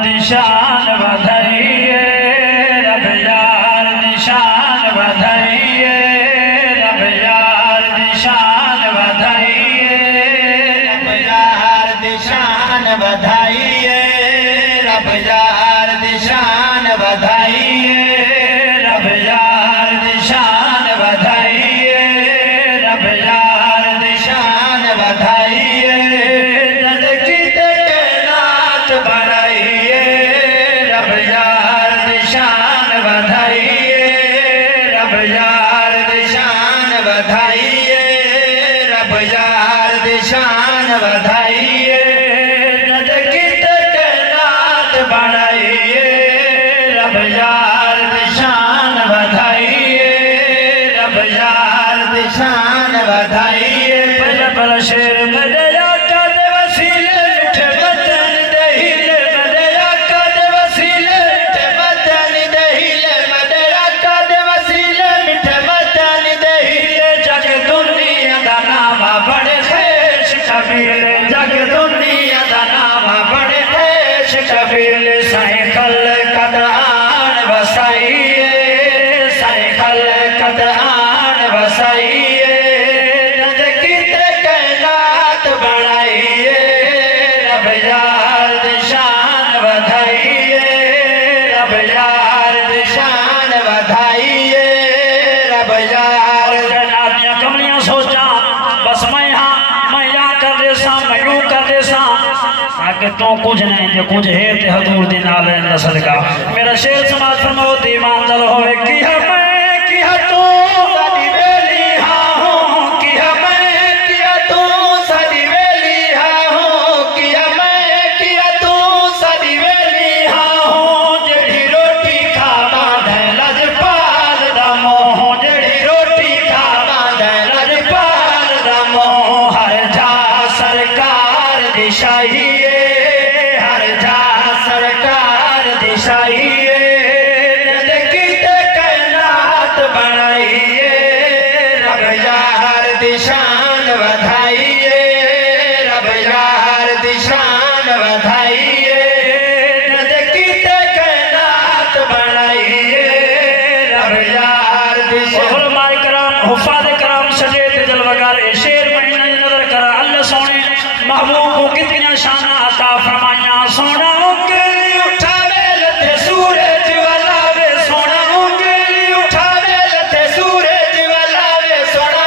निशान बधाइए रब यार निशान बधाइए रब यार निशान बधाइए रब यार निशान बधाइए रब यार निशान बधाइए रब यार निशान बधाइए रब यार निशान बधाइए शान बधाइए नजकित नात बढ़ाइए रब यार शान बधाइए रब यार शान बधाइए पल पल शेर मदया कद वसीले मिठे बदन दहीले मदया कद वसीले मिठे बदन दहीले मदया कद वसीले मिठे बदन दहीले जग दुनिया दा नाम बड़े कबीर जग दुनिया दा नाम बड़े देश कबीर साइकिल कदआन बसाइए साइकिल कदआन बसाइए नजकित कैनात बढ़ाइए रब यार शान बधाइए रब यार शान बधाइए रब यार जनाबियां कमलियां सोचा बस मैं आगे तो कुछ नहीं जो कुछ है ते हजूर दी नाल नस्ल का मेरा शेर समाज फरमाओ दीवान दल होवे की है मैं की है तू साडी वेली हां हूं की है मैं की है तू साडी वेली हां हूं की है मैं की है तू साडी वेली हां हूं जेड़ी रोटी खा बांधे लजपाल दा मोह जेड़ी रोटी खा बांधे लजपाल दा मोह हर जा सरकार दी शाही शान बधाइए रब यार शान बधाइए नजकित कैनात बढ़ाइए रब यार उलमाए कराम हुफ़ाज़ कराम सजेद जलवगार शेर महीना नजर कर अल्लाह सोने महबूब को कितनी शान अता फरमाया सोना उंगली उठावे लते सूरज वलावे सोना उंगली उठावे लते सूरज वलावे सोना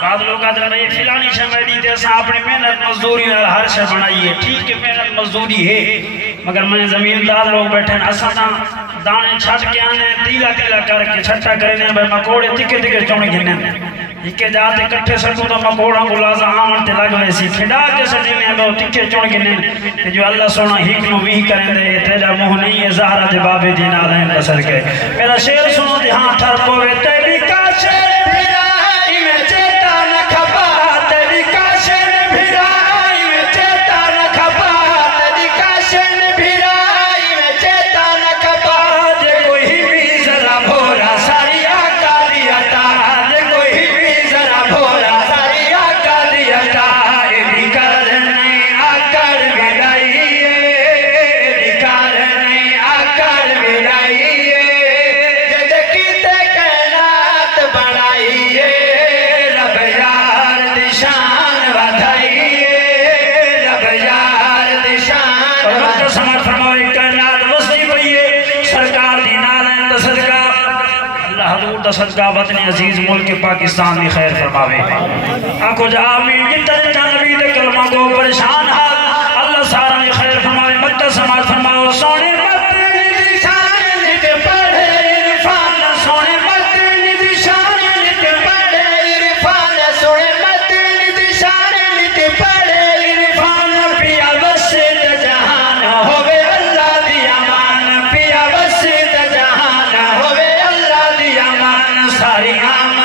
फिलानी शमेडी अपनी मेहनत मजदूरी हर शे बनाइए ठीक है मेहनत मजदूरी है मगर मैं जमींदार लोग बैठे असा दाने छट के आने तीला तीला करके छट्टा करे भाई मकोड़े तिके तिके चुन गिने हिके जाते कट्ठे सटू तो मकोड़ा गुलाजा आवन ते लग वैसी खिड़ा के सटी में वो तिके चुन गिने जो अल्लाह सोना हिक नु भी करे दे तेरा मुंह नहीं है ज़हरा दे बाबे दी नाल है बसर के मेरा शेर सुनो दे हां ठर पोवे तेरी का शेर भिराई में चेता न खपा तेरी का शेर भिराई में चेता न खपा तेरी का शेर भिराई में चेता न खपा जे कोई भी जरा भोरा सारिया काली अता जे कोई भी जरा भोरा सारिया काली अता एडी कर नहीं आकर विदाई एडी कर नहीं आकर विदाई सदका वतन अजीज मुल्क पाकिस्तान में खैर फरमावे आखो जा आमीन जितना नबी दे कलमा को परेशान हाल अल्लाह सारा खैर फरमावे मत समाज फरमाओ सोने जहान हरि नाम